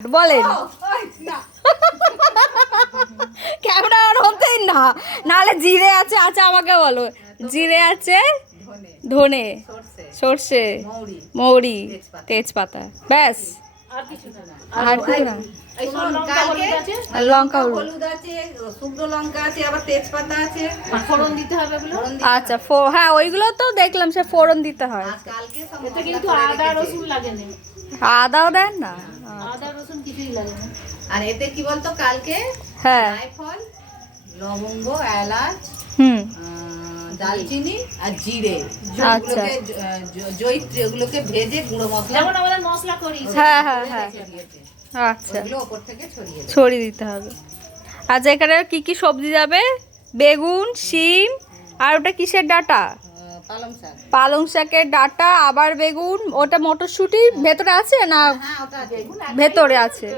বলেন camera on হতেই না, নাহলে জিরে আছে। আচ্ছা আমাকে বলো, জিরে আছে, ধনে, সর্ষে, মৌরি, তেজপাতা, ব্যাস। আর কিছু না। লঙ্কা, হলুদ আছে, শুকনো লঙ্কা আছে, আবার তেজপাতা আছে, ফোড়ন দিতে হবে। আচ্ছা, হ্যাঁ ওইগুলো তো দেখলাম, সে ফোড়ন দিতে হয়। এতে কিন্তু আদা রসুন লাগে না, আদাও দেন না, আদা রসুন কিছুই লাগে না। আর এতে কি বলতো, কালকে হ্যাঁ জায়ফল, লবঙ্গ, এলাচ, দালচিনি আর জিরে, আচ্ছা। জয়িত্রী, ওগুলোকে ভেজে গুঁড়ো মশলা, যেমন আমাদের মশলা করি, হ্যাঁ হ্যাঁ হ্যাঁ, আচ্ছা ওগুলো ওপর থেকে ছড়িয়ে দেব। ছড়িয়ে দিতে হবে। আচ্ছা এখানে কি কি সবজি যাবে? বেগুন, শিম, আর ওটা কিসের ডাঁটা? পালং শাক। পালং শাকের ডাঁটা, আবার বেগুন। ওটা মটরশুঁটি ভেতরে আছে না? হ্যাঁ, ওটা আছে। ভেতরে আছে।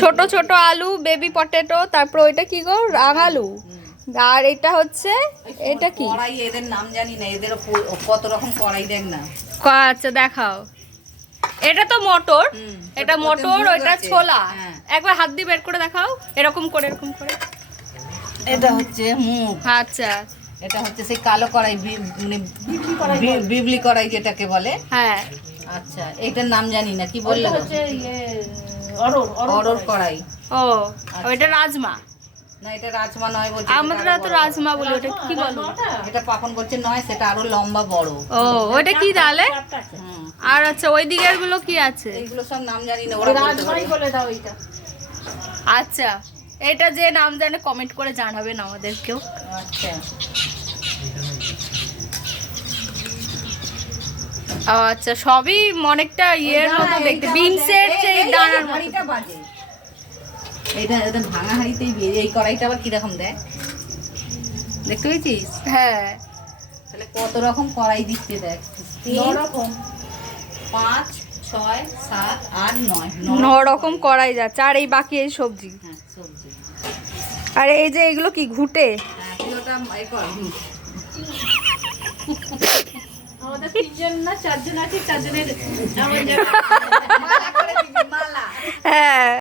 ছোট ছোট আলু, বেবি পটেটো, তারপর ওইটা কি গো, রাঙালু। আর এটা হচ্ছে, এটা কি? কড়াই, এদের নাম জানি না, এদের কত রকম কড়াই দেখ না। আচ্ছা দেখাও। এটা তো মটর, এটা ওটাতে মটর, মুগ ওইটা আছে। ছোলা। হ্যাঁ। একবার হাত দিয়ে বের করে দেখাও, এরকম করে, এরকম করে। এটা হচ্ছে মুগ। আচ্ছা এটা হচ্ছে সেই কালো কড়াই, মানে বিবলি কড়াই যেটাকে বলে। হ্যাঁ, আচ্ছা, এটার নাম জানি না, কি বললে? হচ্ছে অরর কড়াই। ও ওইটা রাজমা। না, এটা রাজমা নয় বলছে। আমরা তো রাজমা বলি, ওটা কি বলো? এটা পাপন বলছে নয়, সেটা আরো লম্বা বড়। ও ওইটা কি তাহলে? হুম, আর আচ্ছা ওই দিকের গুলো কি আছে? এইগুলো সব নাম জানি না, ওরা বলতে রাজমাই পারবে। বলে দাও এটা। আচ্ছা এটা যে নাম জানে কমেন্ট করে জানাবেন আমাদেরকেও। আচ্ছা, আচ্ছা সবই অনেকটা ইয়ের মতো দেখতে, বিনসের সেই দানার মতো। হাঁড়িটা বাজে, এটা এটা ভাঙা হাঁড়িতেই এই কড়াইটা আবার কিরকম দেয়, দেখতে পেয়েছিস? হ্যাঁ তাহলে কত রকম কড়াই দিচ্ছে দেখ। 3, 5, 6, 7, 8, 9 ন রকম করাই যাচ্ছে। আর এই বাকি এই সবজি, হ্যাঁ, সবজি। আর এই যে এগুলো কি ঘুটে? হ্যাঁ, তুই ওটা এ কর। আমাদের 3 জন না 4 জন আছে, 4 জনের মালা করে দিবি, মালা। হ্যাঁ